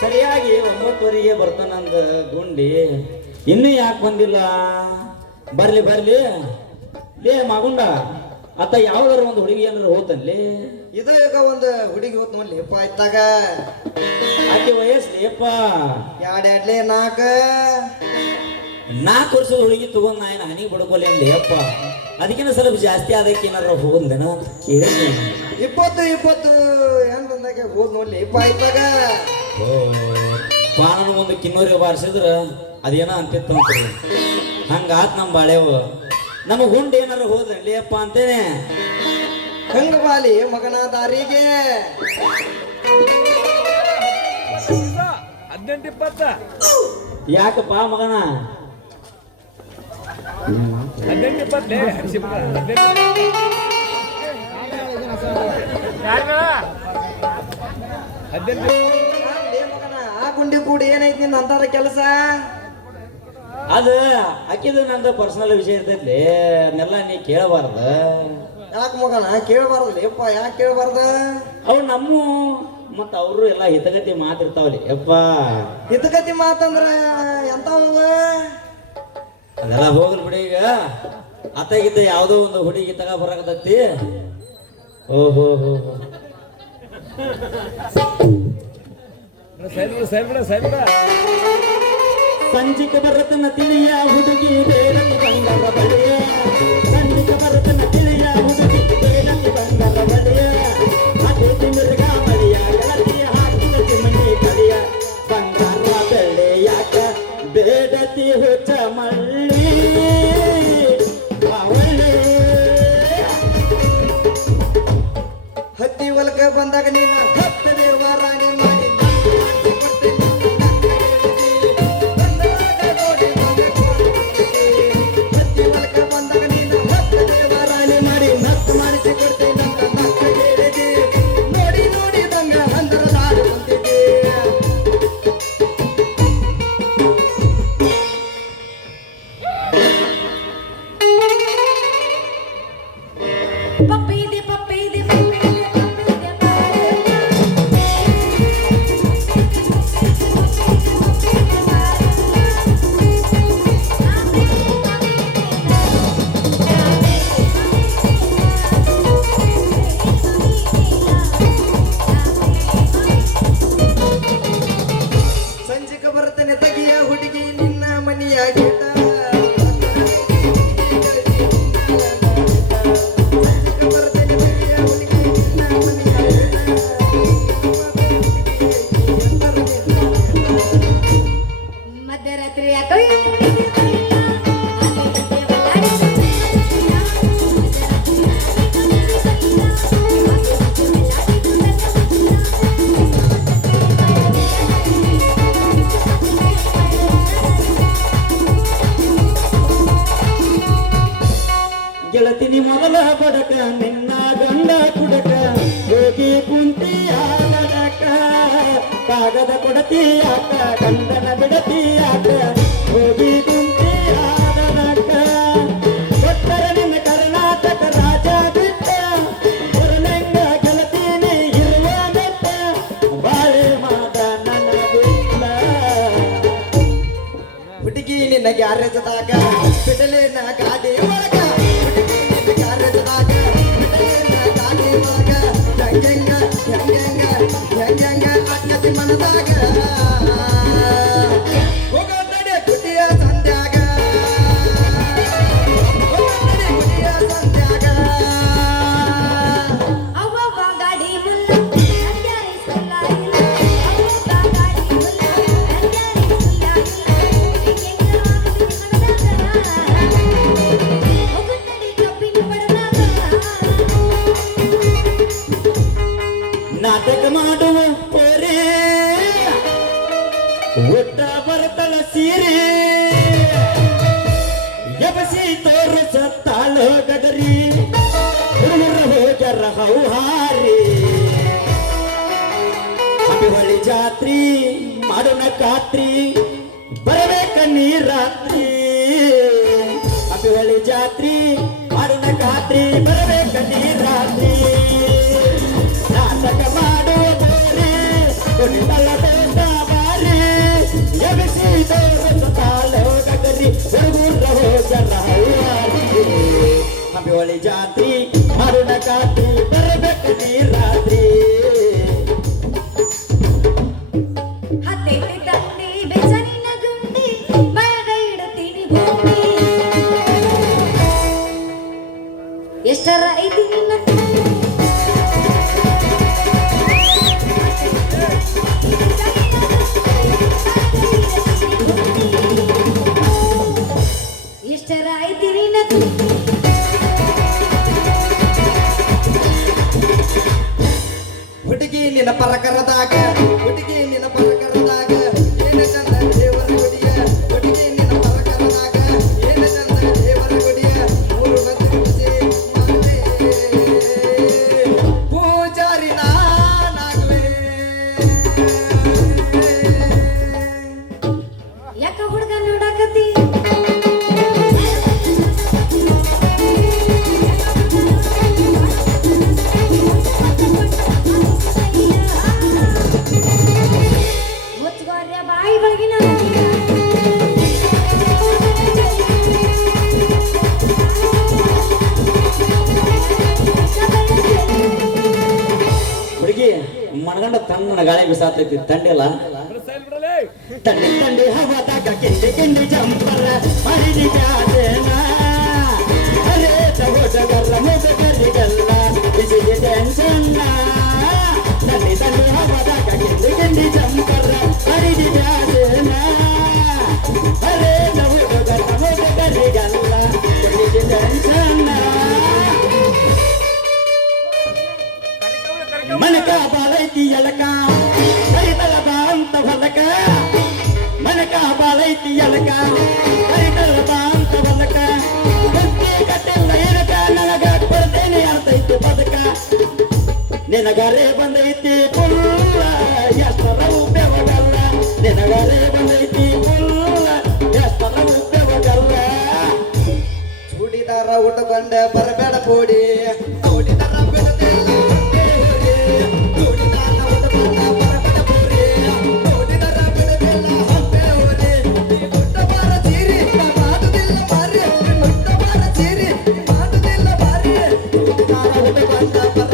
ಸರಿಯಾಗಿ ಒಂಬತ್ತುವರೆಗೆ ಬರ್ತಾನಂದ ಗುಂಡಿ. ಇನ್ನೂ ಯಾಕೆ ಬಂದಿಲ್ಲ? ಬರ್ಲಿ ಬರ್ಲಿ. ಲೇ ಮಗುಂಡ ಅತ್ತ ಯಾವ್ದಾರ ಒಂದು ಹುಡುಗಿ ಏನಾದ್ರು ಹೋತನ್ಲಿ ಇದು ಈಗ ಒಂದು ಹುಡುಗಿ ಹೋತ್ ನೋಡ್ಲಿ. ಅಪ್ಪ ಆಯ್ತಾಗ ಆಕೆ ವಯಸ್ಸು ಎರಡ್ ಎರಡ್ಲೆ ನಾಲ್ಕ. ನಾಲ್ಕು ವರ್ಷದ ಹುಡುಗಿ ತಗೊಂಡ್ ನಾ ಏನು ಹನಿ ಬಡ್ಕೊಲಿ ಅಂದೆ ಅಪ್ಪ ಅದಕ್ಕಿಂತ ಸ್ವಲ್ಪ ಜಾಸ್ತಿ ಅದಕ್ಕೆ ಏನಾದ್ರು ಹೋಗಂದೇನೋ ಅಂತ ಕೇಳಿ ಇಪ್ಪತ್ತು ಇಪ್ಪತ್ತು ಏನ್ ಬಂದಾಗ ಹೋದ್ ನೋಡ್ಲಿ. ಅಪ್ಪ ಆಯ್ತಾಗ ಪಾನನ ಒಂದು ಕಿನ್ನೂರಿ ಬಾರಿಸಿದ್ರೆ ಅದೇನೋ ಅಂತಿತ್ತಂತ ಹಂಗಾತ್ ನಮ್ಮ ಬಾಳೆವು. ನಮಗೆ ಹುಂಡಿ ಏನಾರ ಹೋದ್ರಲ್ಲಿ ಅಪ್ಪ ಅಂತೇನೆ. ಹಂಗ ಬಾಲಿ ಮಗನ ದಾರಿಗೆ. ಹದಿನೆಂಟು ಇಪ್ಪತ್ತ. ಯಾಕಪ್ಪ ಮಗನ? ಹದಿನೆಂಟು ಇಪ್ಪತ್ತೇ ಹದಿನೆಂಟು ಆ ಕೂಡ ಏನೈತಿ ನಿಂದ ಅಂತಾರ ಕೆಲಸ? ಅದು ಅಕ್ಕಿದ ನಂದು ಪರ್ಸನಲ್ ವಿಷಯ ಇರ್ತೈತಿ ಅದನ್ನೆಲ್ಲ ನೀ ಕೇಳಬಾರ್ದ. ಯಾಕ ಮಗನ? ಕೇಳಬಾರ್ದು ಯಪ್ಪ ಯಾಕೆ ಕೇಳಬಾರ್ದ? ಅವು ನಮ್ಮ ಮತ್ತ ಅವರು ಎಲ್ಲ ಹಿತಗತಿ ಮಾತಿರ್ತಾವಲಿ ಯಪ್ಪ. ಹಿತಗತಿ ಮಾತಂದ್ರ ಎಂತ ಮಗ ಅದೆಲ್ಲ ಹೋಗ್ಲಿ ಬಿಡಿ ಈಗ. ಅತ್ತಾಗಿದ್ದ ಯಾವುದೋ ಒಂದು ಹುಡುಗಿ ತಗ ಬರಾಕತ್ತೈತಿ. ಓಹೋ ಹೋ. ಸಂಜಿಕ ಬರತನ ತಿಳಿಯ. ಗ್ಯಾರೇಜದಾಗ ಬಿಡಲೇನ ಗಾಡಿ ಒಳಗ ಹುಡುಗಿ ನಿನ್ನ ಗ್ಯಾರೇಜದಾಗ ಬಿಡಲೇನ ಗಾಡಿ ಒಳಗ ಹೆಂಗೆಂಗ ಹೆಂಗೆಂಗ ಹೆಂಗೆಂಗ ಅಕ್ಕತಿ ಮನದಾಗ ಹಂಬಿಹೊಳಿ ಜಾತ್ರಿ ಮಾಡೋಣ ಖಾತ್ರಿ ಬರಬೇಕ ನೀ ರಾತ್ರಿ ಹಂಬಿಹೊಳಿ ಜಾತ್ರಿ ಮಾಡೋಣ ಖಾತ್ರಿ ಬರಬೇಕ ನೀ ರಾತ್ರಿ ನಾಟಕ ಮಾಡುವ ಬೋರೆ ಕುಣಿತಲ ಬೇಡ ಐದೋ ತಾಲ ಗಗರಿ ಹುಡುಗರ ಹೋಗಲ್ಲ ಹಂಪಿವಳಿ ಜಾತ್ರಿ ಅರುಣ ಕಾತಿ ಬರಬೇಕು ನೀ ರಾತ್ರಿ updated ಗಾಳಿ ಬಿಸಾತೈತಿ ತಂಡಿ ತಂಡಿ ಕಿಂಡಿ ಹರಿದಿ ಅರೇ ತಂಡಿ ತಂಡಿ ಹವಾದಾಗ ಕಿಂಡಿ ಕಿಂಡಿ ಹರಿದಿ ಅರೇ ಬಾಳೈತಿ ಎಲಕ? ಕರಿತಲ ಬಾ ಅಂತ ಹೊಲಕ? ಮನಕ ಬಾಳೈತಿ ಎಲಕ? ಕರಿತಲ ಬಾ ಅಂತ ಹೊಲಕ? ಬುದ್ಧಿ ಕಟ್ಟಿಲ್ಲ ಇರಕ ನನಗ ಕೊಡ್ತೇನೆ ಅಂತೈತಿ ಬದಕ. ನಿನಗರೆ ಬಂದೈತಿ ಪುಲ್ಲ ಎಷ್ಟರವು ಬೆವಗಲ್ಲ. ನಿನಗರೆ ಬಂದೈತಿ ಪುಲ್ಲ ಎಷ್ಟರವು ಬೆವಗಲ್ಲ. ಚೂಡಿದಾರ ಉಟ್ಟುಕೊಂಡ ಬರಬೇಡ ಪೋಡಿ. ಚೂಡಿದಾರ ಚೂಡಿದಾರ ಉಟ್ಟುಕೊಂಡ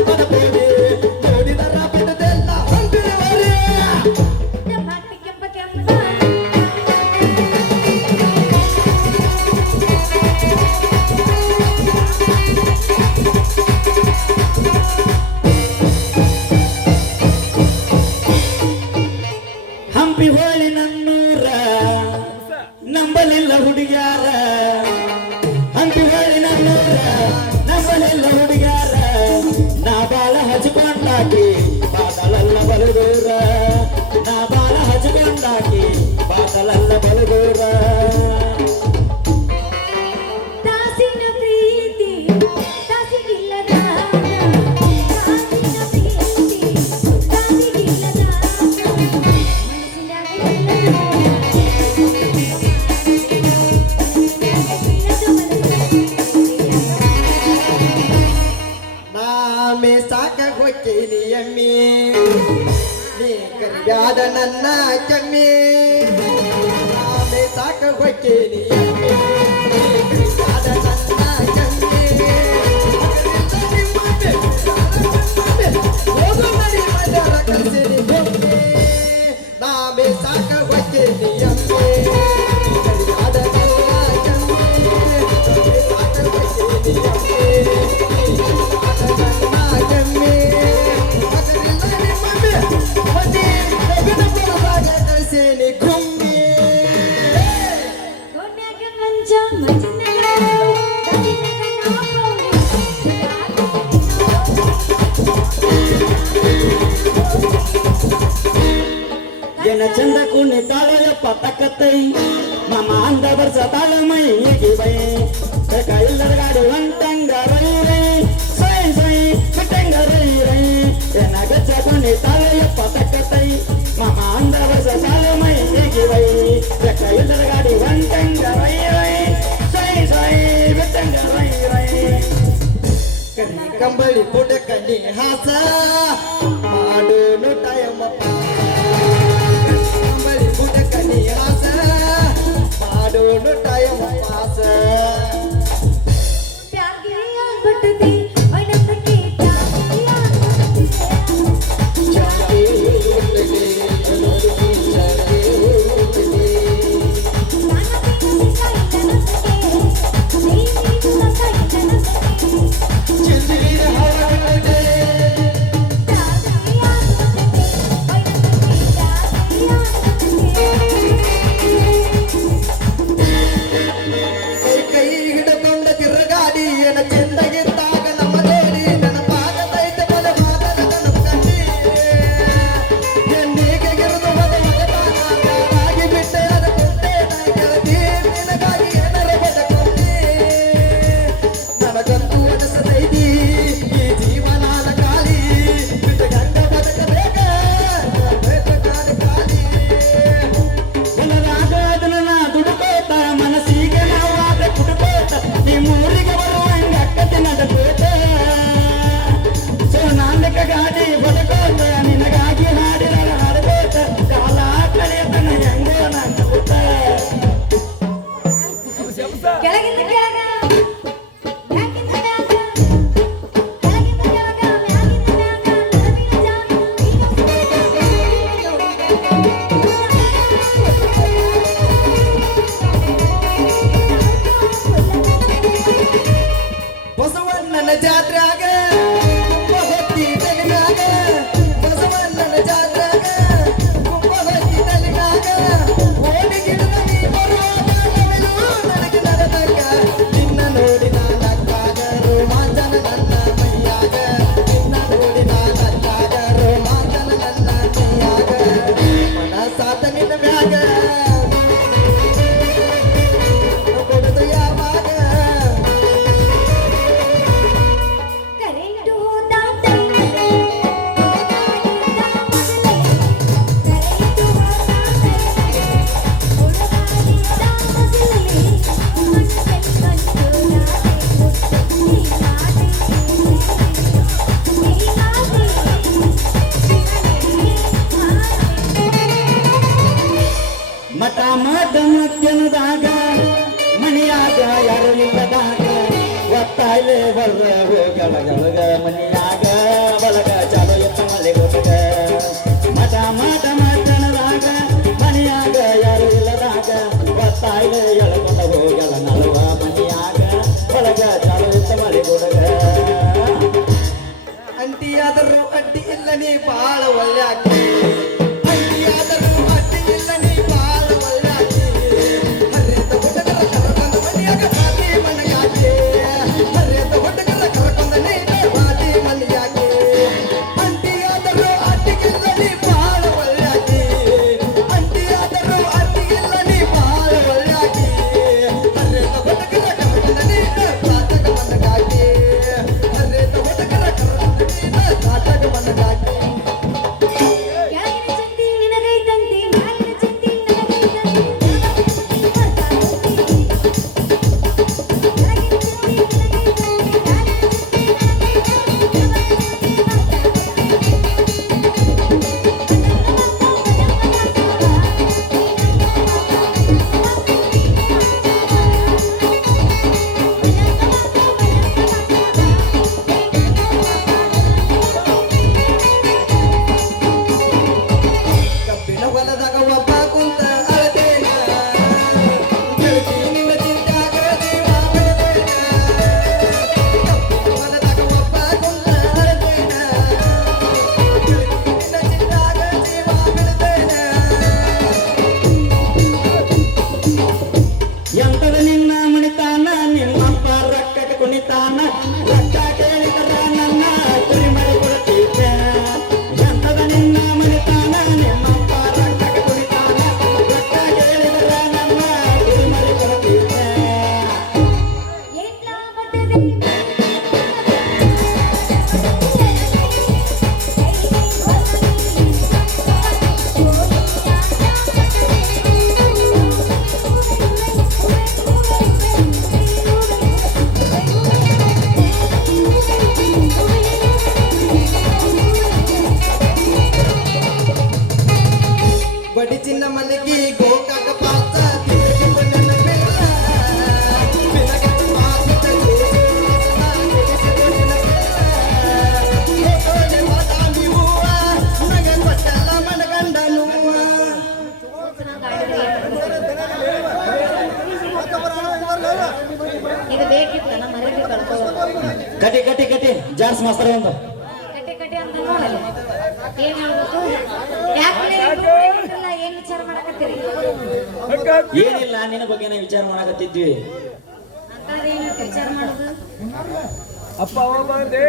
ಏನ ಚಂದ ಕುಣಿತಾಳ ಯಪ್ಪ ತಕ್ಕತ್ತೈ ಮಾಮ ಅಂದ ಬರ್ಸ ತಾಳ ಮೈಗೆ ಬೈ ಎಲ್ಲರ ಗಾಡಿ ಹೊಂಟಂಗ ರೈ ರೈ ಸೈ ಸೈ ಬಿಟ್ಟಂಗ ರೈ ರೈ ಏನ ಗಚ್ಚ ಕುಣಿತಾಳ ಯಪ್ಪ ತಕ್ಕತ್ತೈ ಮಾಮ ಅಂದ ಬರ್ಸ ತಾಳ ಮೈಗೆ ಬೈ ಎಲ್ಲರ ಗಾಡಿ ಹೊಂಟಂಗ ರೈ ರೈ ಸೈ ಸೈ ಬಿಟ್ಟಂಗ ರೈ ರೈ ಕಂಬಳಿ ಪುಟ ಕಣ್ಣಿ ಹಾಸ ಮಾಡೋನು ಟಯಮ that ಮನೆಯಾಗ ಕಟಿ ಕಟಿ ಕಟಿ ಜಾರ್ಸ್ ಮಾಸ್ತರ ಒಂದು. ಕಟ್ಟಿ ಕಟ್ಟಿ ಏನಿಲ್ಲ ನಿನ್ನ ಬಗ್ಗೆನೇ ವಿಚಾರ ಮಾಡಕತ್ತಿದ್ವಿ. ವಿಚಾರ ಮಾಡೋದು? ಅಪ್ಪ ಹೋಗೇ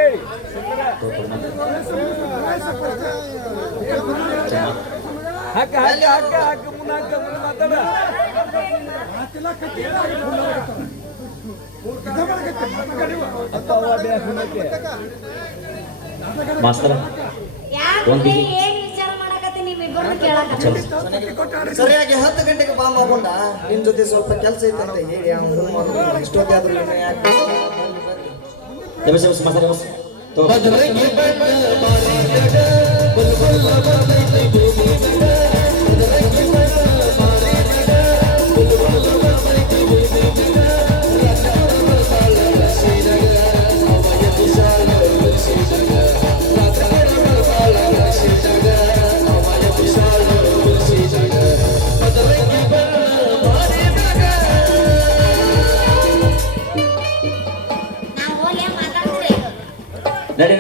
ಹಾಕ ಹಾಕ ಹಾಕ ಮುಂದೆ ಹಾಕ ಮಾತಾಡ ಮಾಸ್ತರ ಸರಿಯಾಗಿ ಹತ್ತು ಗಂಟೆಗೆ ಬಾಂಬ್ ಮಾಗೊಂಡ ನಿಮ್ಮ ಜೊತೆ ಸ್ವಲ್ಪ ಕೆಲಸ ಇತ್ತು ಅಂತ ಹೇಳಿ ಅವನು ಇಷ್ಟೊತ್ತೆ ಆದ್ರೂ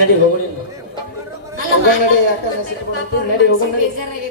ನಡಿ ಹೋಗಿ ನಡಿ ಯಾಕಂದ್ರೆ ನಡಿ ಹೋಗಿ